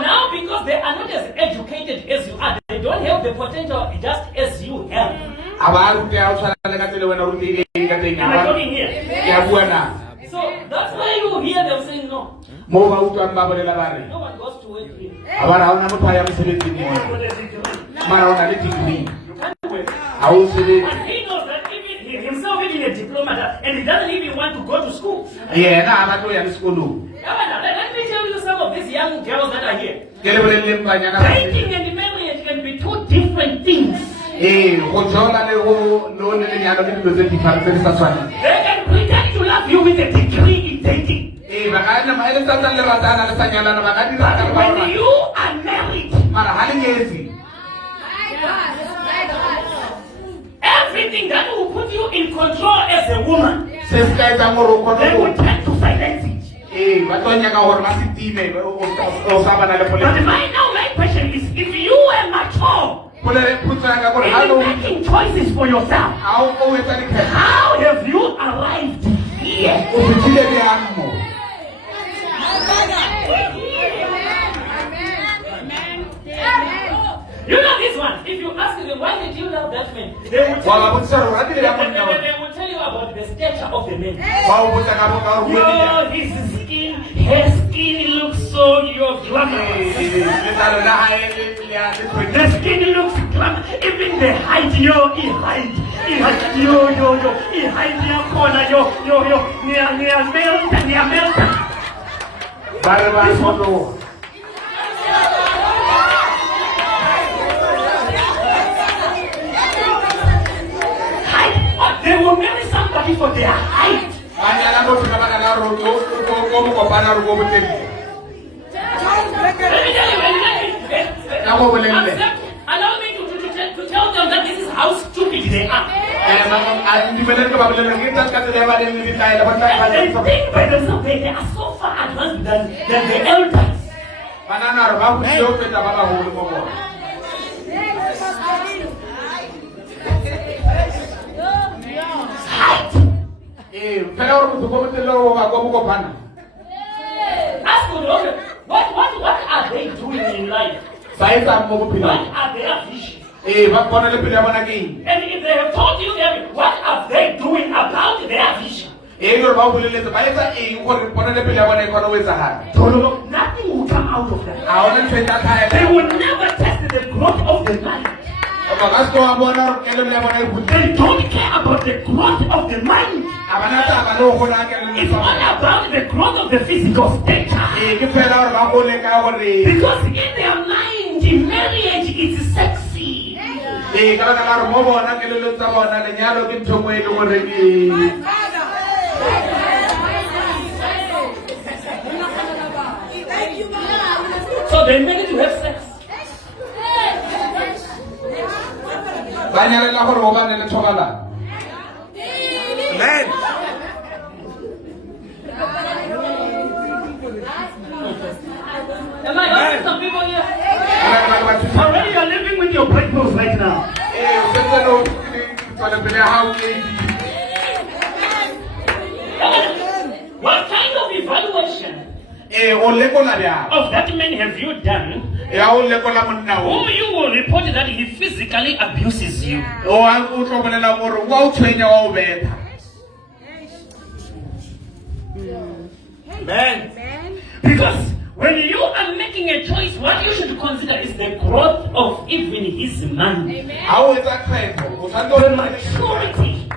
now, because they are not as educated as you are, they don't have the potential just as you have. Am I talking here? So that's why you hear them saying no. No one goes to work here. And he knows that even he himself even a diplomat, and he doesn't even want to go to school. Let me tell you some of these young girls that are here. Dating and marriage can be two different things. They can pretend to love you with a degree in dating. But when you are married, everything that will put you in control as a woman, they will tend to silence it. But my question is, if you are mature, making choices for yourself, how have you arrived here? You know this one. If you ask them, why did you love that man? They will tell you about the stature of the man. His skin, her skin looks so glamorous. The skin looks glamorous. Even the height, he height your corner, near Melton. They will marry somebody for their height. Allow me to tell them that this is how stupid they are. They think by themselves they are so far advanced than the elders. Ask them, what are they doing in life? What are their visions? And if they have told you that, what are they doing about their vision? Nothing will come out of that. They will never test the growth of the mind. They don't care about the growth of the mind. It's all about the growth of the physical stature. Because in their mind, marriage is sexy. So they make it to have sex. Amen. Am I hearing some people here? Already you're living with your breakfast right now. What kind of evaluation of that man have you done? Whom you will report that he physically abuses you. Amen. Because when you are making a choice, what you should consider is the growth of even his mind. The maturity.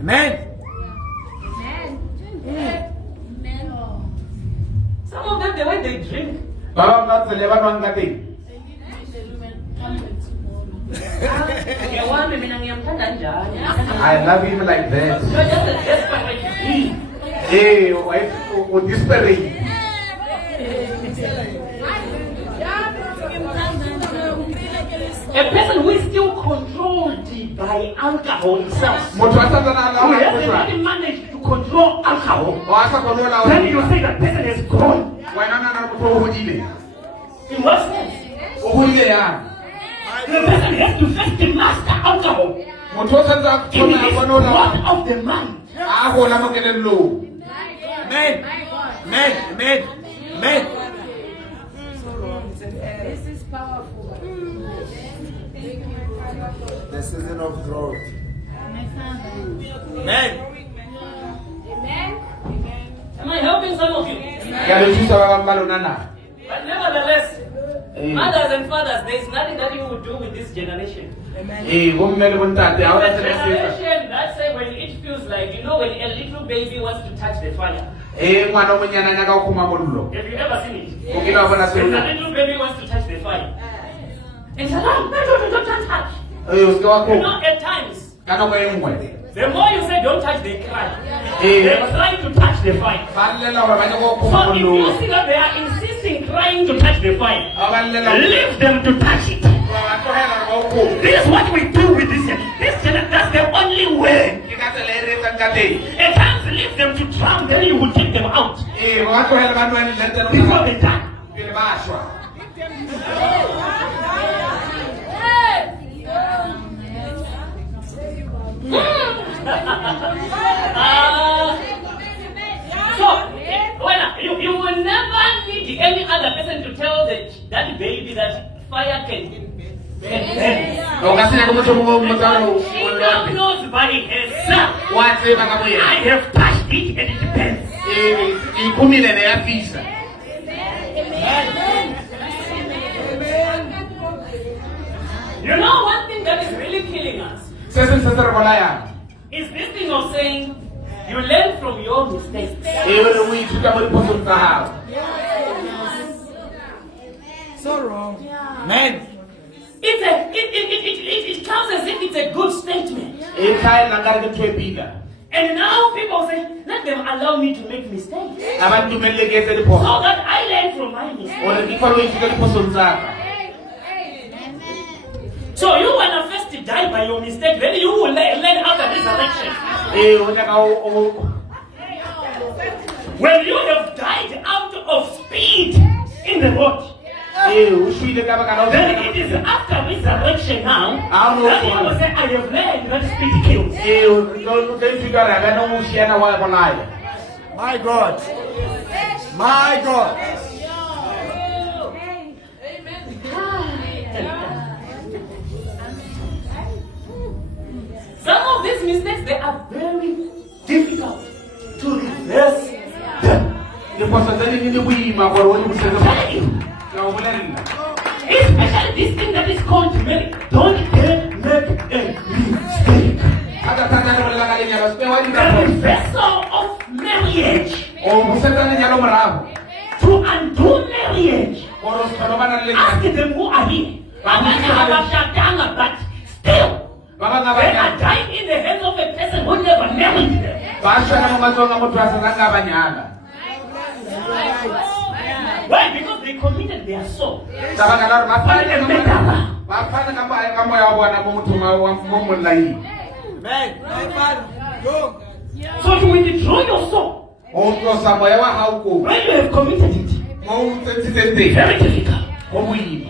Amen. Some of them, the way they drink. I love him like that. You're just a desperate being. Hey, desperate. A person who is still controlled by alcohol himself. Who hasn't really managed to control alcohol. Then you say that person is grown. In what sense? The person has to first master alcohol. Motho o tshwanetse a It kgone a is bone hore what of the mind. a gola mo kelellong. Amen. Amen. Amen. Amen. This is powerful. The season of growth. Amen. Amen. Am I helping some of you? Ke a le thusa ba bang ba lona na. But nevertheless, mothers and fathers, there is nothing that you would do with this generation. Bomme le bontate ha o The na tsela e se etsa. generation that say when it feels like, you know, when a little baby wants to touch the fire. Ngwana o monyana nya ka o khoma mollo. Have you ever seen it? O kila bona When seo. a little baby wants to touch the fire. And say, no, don't touch. O se wa You ko. know, at times, Ka nako e nngwe. the more you say don't touch, they cry. Eh. They try to touch the fire. Ba llela hore ba nya go So khoma if you mollo. see that they are insisting, trying to touch the fire, Ba llela leave them to touch it. ba tlohela ba o ko. This is what we do with this. That's the only way. Ke ka tsela e re etsang ka teng. At times, leave them to drown, then you will take them out Ba tlohela ba nwele lente no before ka. they die. Pele ba shwa. So, you will never need any other person to tell that baby that fire can burn. O ka se nya motho mo mo tsalo. She now knows by herself. Wa tseba ka I boyena. have touched it and it burns. Ke ikhumile ne ya fisa. You know one thing that is really killing us Se se se re bolaya. is this thing of saying you learn from your mistakes. Re o ithuta mo diphosong tsa hao. Amen. It comes as if it's a good statement. E tlaela ka re ke ntho e pila. And now people say, let them allow me to make mistakes A ba ntumelle ke etse diphoso. so that I learn from my mistakes. Hore ke kgone ho ithuta diphosong tsa ka. So you want to first die by your mistake, then you will learn after resurrection. O nyaka o When you have died out of speed in the road, o shwile ka baka la then it is after resurrection now Ah, no. that you will say, I have learned that speed kills. o ka ithuta re ga no mo shiana wa bolaya. My God. My God. Some of these mistakes, they are very difficult to reverse them. Diphoso tse ding di boima gore o di busetse Tell you. Ke o bolella. Especially this thing that is called marriage. Don't dare make a mistake. Thata re bolela ka lenyalo se wa di The reversal of marriage. o busetsa lenyalo morago. To undo marriage. Gore o se tlhole ba na le Ask lenyalo. them who are here. But still, Ba bang ga ba they are nyala. dying in the hands of a person who never married them. Ba shwana mo matsong a motho a sena ka ba nyala. Why? Because they committed their soul. Ka baka la hore ba But fana a ka better moya. one. Ba fana ka moya wa bona mo mothong mo molaing. Amen. Amen. Go. So to withdraw your soul, O tlosa moya wa hao ko. when you have committed it, Mo tsetsitseng teng. very difficult. Go boima.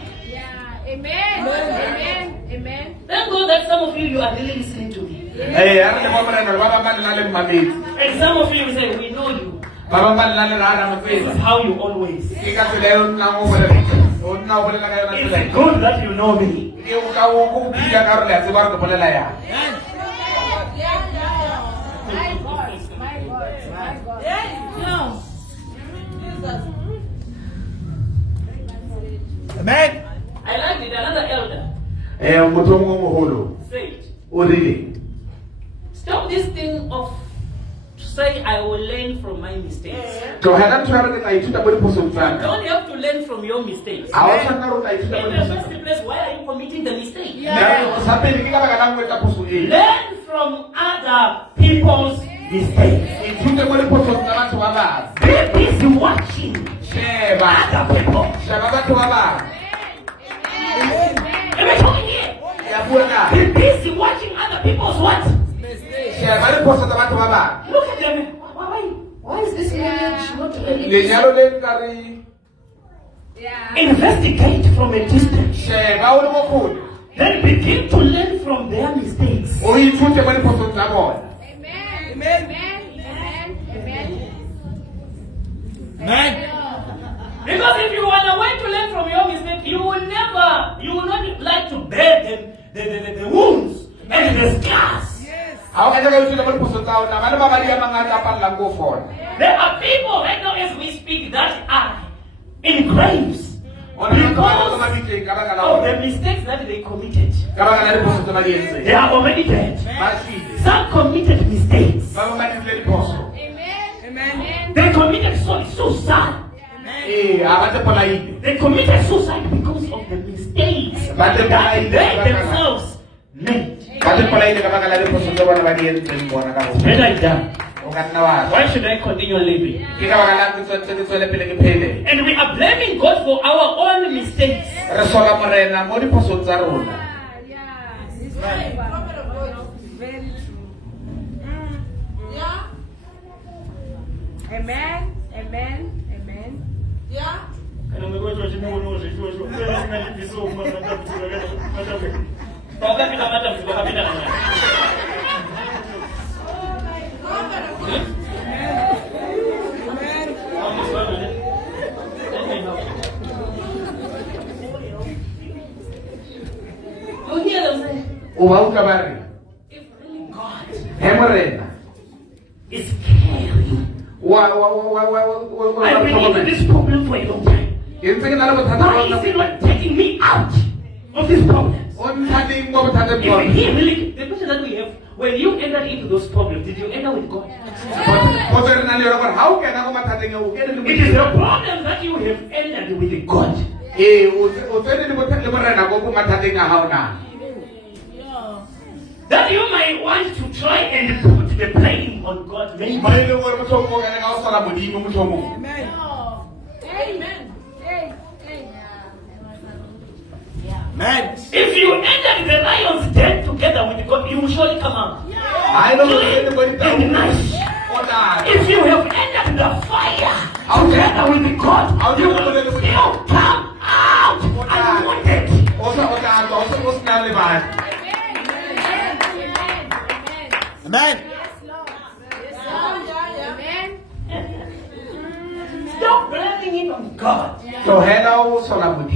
Amen. Amen. Amen. Thank God that some of you are really listening to me. A re le mo morena ba bang ba le na le mmamedi. And some of you say, we know you. Ba bang ba le na le rana mo This tsela. is how you always. Ke ka tsela eo nna mo bolela. O nna o bolela ka yona It's tsela. good that you know me. Ke o ka o go pila ka re le a tseba re ke bolela ya. My God. My God. My God. Amen. I like it. Another elder Motho o mongwe o moholo. said, O rile. stop this thing of say I will learn from my mistakes. Tlohela ntho ya re ke tla ithuta mo diphosong tsa You ka. don't have to learn from your mistakes. Ha o tshwanela hore o tla ithuta mo In the diphosong. first place, why are you committing the mistake? Sa pele ke ka baka la nngwe tsa phoso e. Learn from other people's mistakes. Ithute mo diphosong tsa batho ba bang. Be busy watching Sheba. other people. Sheba batho ba bang. Am I talking here? Ya bua ka. Be busy watching other people's what? Sheba diphoso tsa batho ba bang. Look at them. Why is this marriage not really? Lenyalo le nka re Investigate from a distance. sheba o le mo kgole. Then begin to learn from their mistakes. O ithute mo diphoso tsa bona. Amen. Amen. Amen. Amen. Amen. Because if you are away to learn from your mistake, you will not like to bear the wounds and the scars. Ha o ka ithute mo diphoso tsa ona, bana ba ba di mangata pa la go for. There are people right now as we speak that are in graves because of the mistakes that they committed. They are already dead. Some committed mistakes. Amen. They committed suicide. They committed suicide because of the mistakes that they themselves made. Better done. Why should I continue living? And we are blaming God for our own mistakes. Yeah. It's very true. Yeah. Amen. Amen. Amen. Yeah. You hear them say, if really God is caring, I've been in this problem for a long time. Why is He not taking me out of this problem? If He really, the question that we have, when you entered into those problems, did you enter with God? It is the problem that you have entered with God. That you might want to try and put the blame on God. Maybe. Amen. Amen. If you enter the lion's den together with God, you will surely come out. And nice. If you have entered the fire together with God, you will still come out unwanted. Amen. Stop blaming it on God. He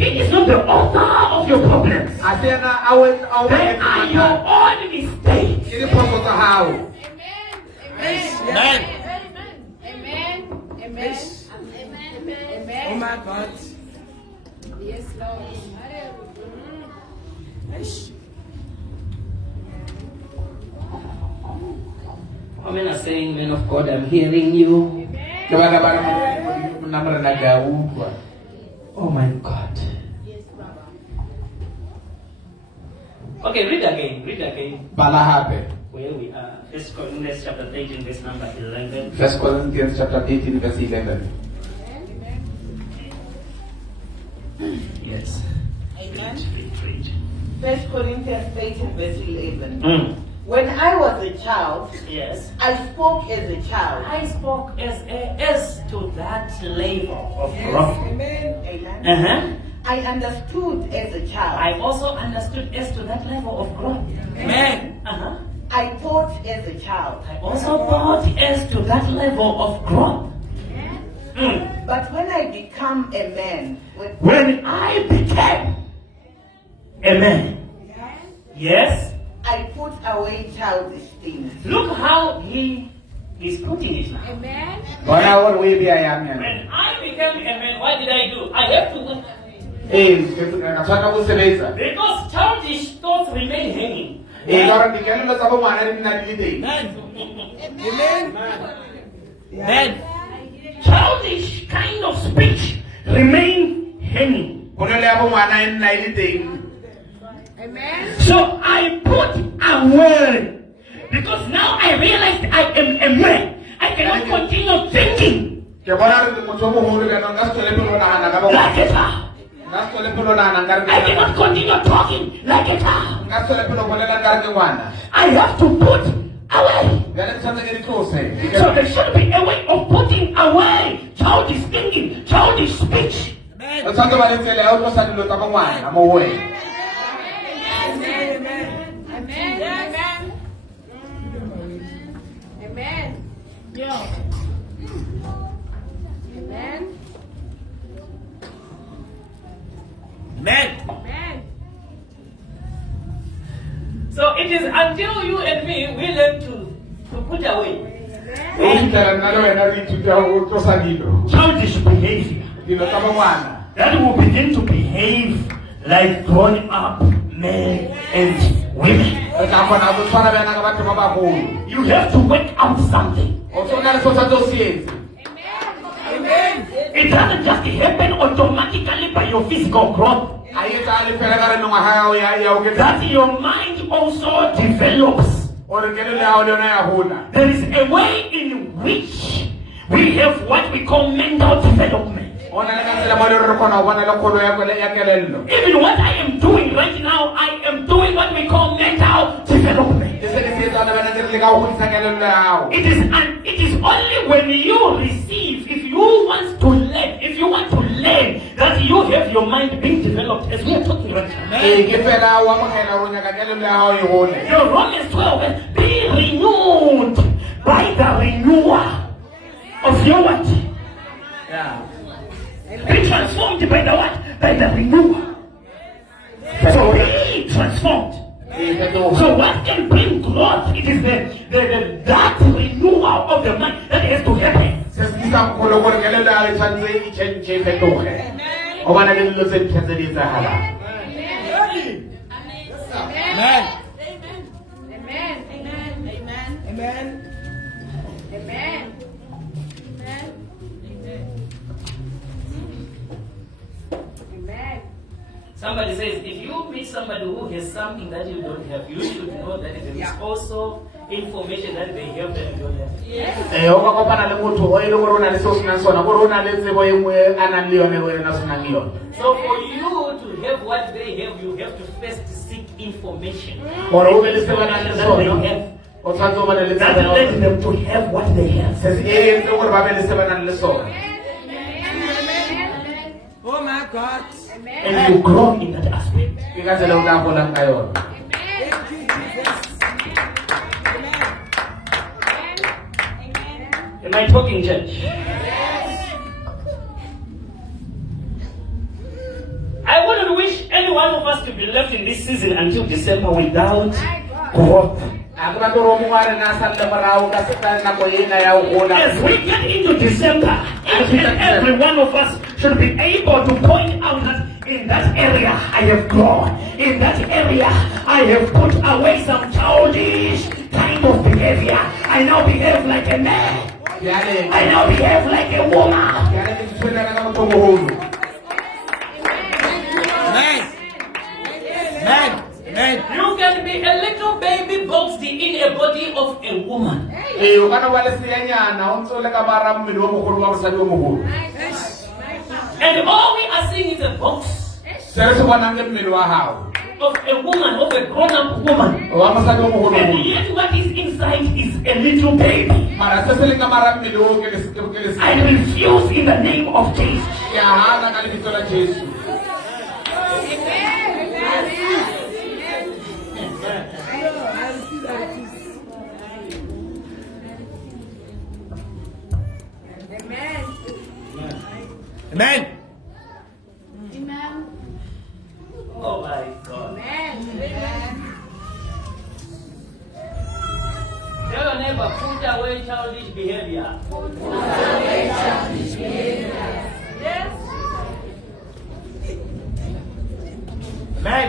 He is not the author of your problems. They are your own mistakes. Amen. Amen. Amen. Oh my God. Yes, Lord. Women are saying, men of God, I'm hearing you. Oh my God. Okay, read again. Where we are. 1 Corinthians chapter 13, verse number 11. 1 Corinthians chapter 18, verse 11. Yes. Amen. Read. 1 Corinthians 18, verse 11. When I was a child, Yes. I spoke as a child. I spoke as to that level of growth. Amen. Uh-huh. I understood as a child. I also understood as to that level of growth. Amen. Uh-huh. I thought as a child. I also thought as to that level of growth. But when I become a man, When I became a man, yes, I put away childish things. look how he is putting it now. Amen. When I became a man, what did I do? I have to work. Because childish thoughts remain hanging. Amen. Childish kind of speech remain hanging. Amen. So I put away. Because now I realized I am a man. I cannot continue thinking like a child. I cannot continue talking like a child. I have to put away. So there should be a way of putting away childish thinking, childish speech. Amen. So it is until you and me we learn to put away childish behavior that will begin to behave like grown up men and women. You have to work out something. It doesn't just happen automatically by your physical growth. That your mind also develops. There is a way in which we have what we call mental development. Even what I am doing right now, I am doing what we call mental development. It is only when you receive, if you want to learn, that you have your mind being developed, as we are talking right now. Your Romans 12, be renewed by the renewer of your what? Yeah. Be transformed by the what? By the renewal. So be transformed. So what can bring growth? It is that renewal of the mind that has to happen. Amen. Amen. Amen. Somebody says, if you meet somebody who has something that you don't have, you should know that there is also information that they have that you don't have. So for you to have what they have, you have to first seek information. That let them to have what they have. Oh my God. And you grow in that aspect. Am I talking, church? I wouldn't wish any one of us to be left in this season until December without growth. As we get into December, each and every one of us should be able to point out that in that area I have grown. In that area I have put away some childish kind of behavior. I now behave like a man. I now behave like a woman. Man. You can be a little baby boxed in a body of a woman. And all we are seeing is a box of a woman, of a grown-up woman. And yet what is inside is a little baby. I refuse in the name of Jesus. Amen. Oh my God. Tell your neighbor, put away childish behavior. Yes. Man.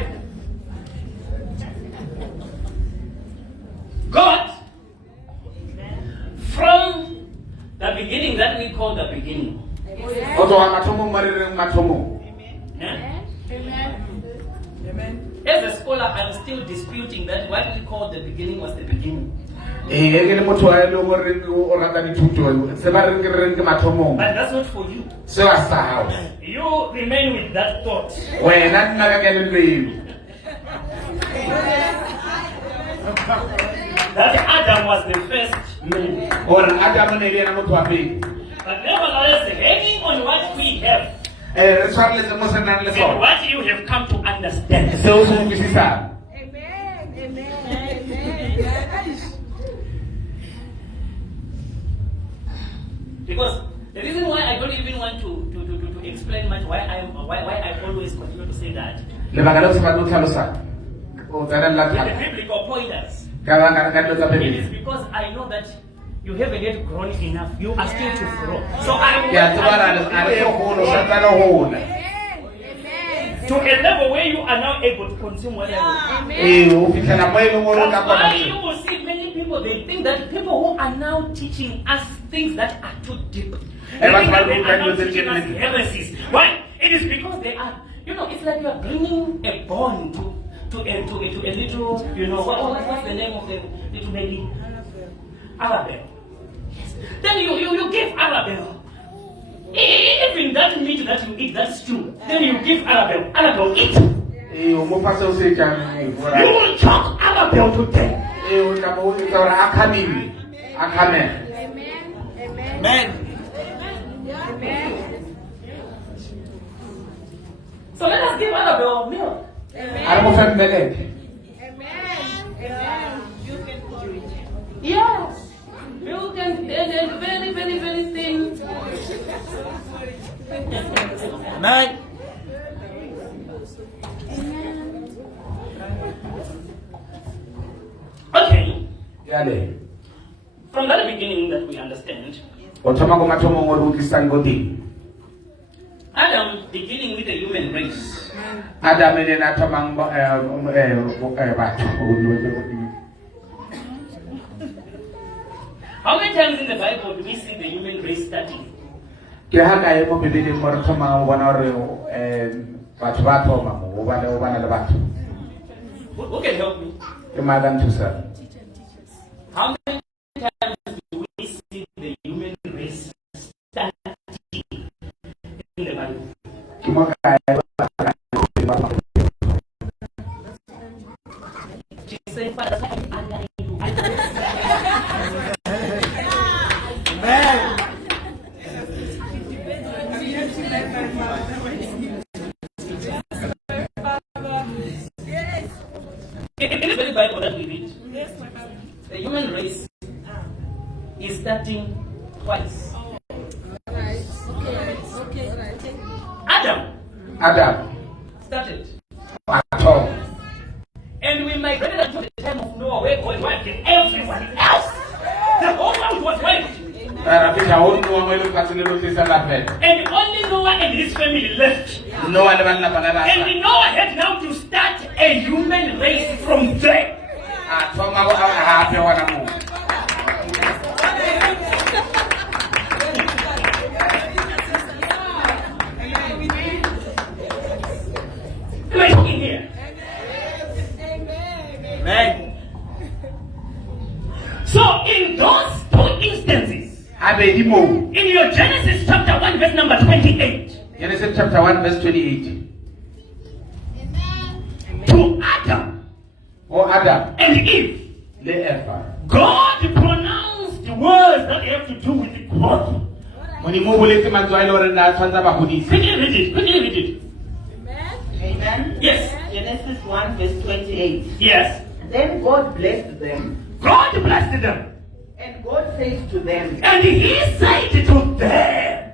God, from the beginning that we call the beginning. Amen. As a scholar, I'm still disputing that what we call the beginning was the beginning. But that's not for you. You remain with that thought. That Adam was the first man. But nevertheless, hanging on what we have, and what you have come to understand. Amen. Because the reason why I don't even want to explain much why I always continue to say that the biblical pointers. It is because I know that you haven't yet grown enough. You are still to grow. So I to a level where you are now able to consume whatever. That's why you will see many people, they think that people who are now teaching us things that are too deep. They think that they are now teaching us heresies. Why? It is because they are, it's like you are bringing a bone to a little, what's the name of the little baby? Arabelle. Yes. Then you give Arabelle. Even that meat that you eat, that stew, then you give Arabelle. Arabelle, eat. You will choke Arabelle to death. Amen. So let us give Arabelle milk. Amen. You can pour it. Yes. Milk and very, very, very thin. Amen. Okay. From that beginning that we understand, Adam beginning with the human race. How many times in the Bible do we see the human race starting? Who can help me? How many times do we see the human race starting in the Bible? She said, Father, in the very Bible that we read, the human race is starting twice. Adam started. And we migrated until the time of Noah, where God wiped everybody else. The whole world was wiped. And only Noah and his family left. And Noah had now to start a human race from there. Am I talking here? Amen. So in those two instances, in your Genesis chapter 1 verse number 28. Genesis chapter 1 verse 28. To Adam. Adam. And Eve. God pronounced words that have to do with the growth. Quickly read it. Amen. Yes. Genesis 1 verse 28. Yes. Then God blessed them. God blessed them. And God says to them. And he said to them.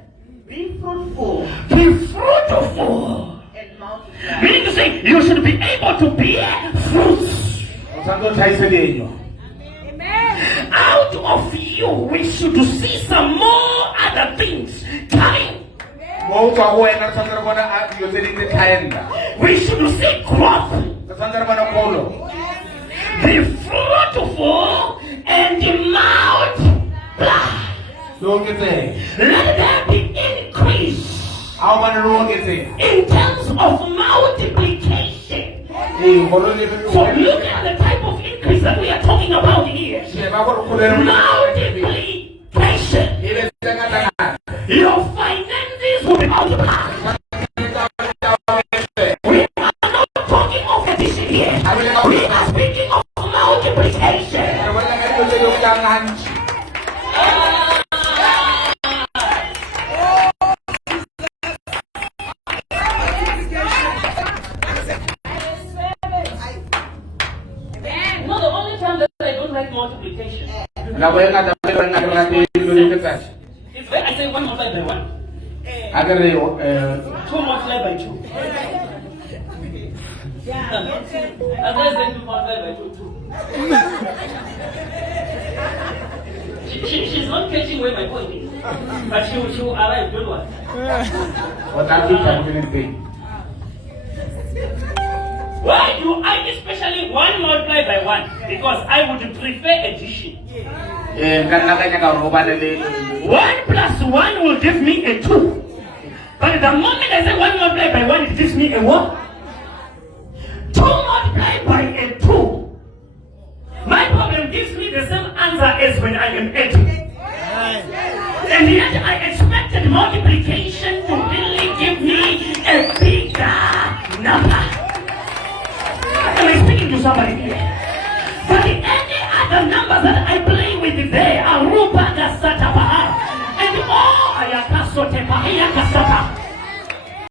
Be fruitful. Be fruitful. And multiply. Meaning to say, you should be able to bear fruits. Amen. Out of you, we should see some more other things coming. We should see growth. Be fruitful and multiply. Let there be increase in terms of multiplication. So look at the type of increase that we are talking about here. Multiplication. Your finances will be multiplied. We are not talking of addition here. We are speaking of multiplication. No, the only time that I don't like multiplication is when I say 1 multiplied by 1. 2 multiplied by 2. She's not catching where my point is. But she will arrive, don't worry. What I think I'm going to be. Why do I especially 1 multiplied by 1? Because I would prefer addition. 1 plus 1 will give me a 2. But the moment I say 1 multiplied by 1, it gives me a what? 2 multiplied by a 2. My problem gives me the same answer as when I am 8. And yet I expected multiplication to really give me a bigger number. Am I speaking to somebody here? But any other numbers that I play with there are Rupa Gasata. And all Ayakasote Pahia Kasapa.